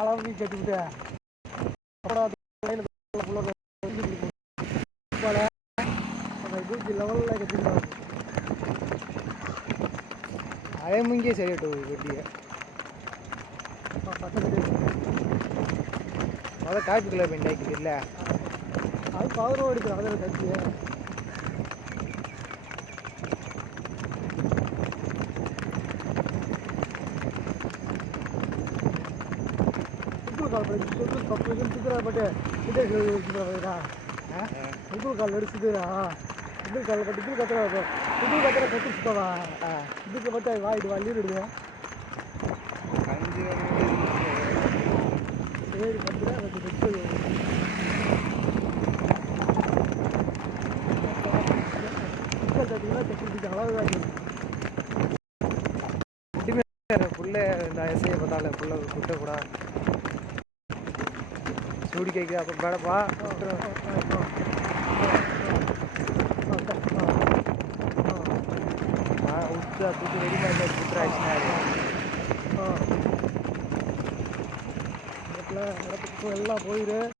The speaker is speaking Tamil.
அளவு கட்டிக்கிட்டு லெவலில் கட்டிக்கிட்டு அதே முங்கியே சரியாட்டு வெட்டிய அதான் காய்ப்பு கிலோ பெண்டாக்கி இல்லை அது 11 அடிக்கிறோம் அதில் கட்சி பட்டு கால் எடுத்துக்கிறா இது கால் கட்டு இது கத்துறா இது கத்துற கட்டு சுத்தவா இதுக்கு மட்டும் வாயிடு வள்ளிடுவேன் சரி வந்துடுறேன் புள்ள இந்த இசையை பார்த்தால புள்ள குட்டக்கூடா சூடி கேட்குது அப்போ பேடப்பா உச்சா தூக்கி ரெடி பண்ணி குட்டுறாச்சுன்னா எல்லாம் போயிரு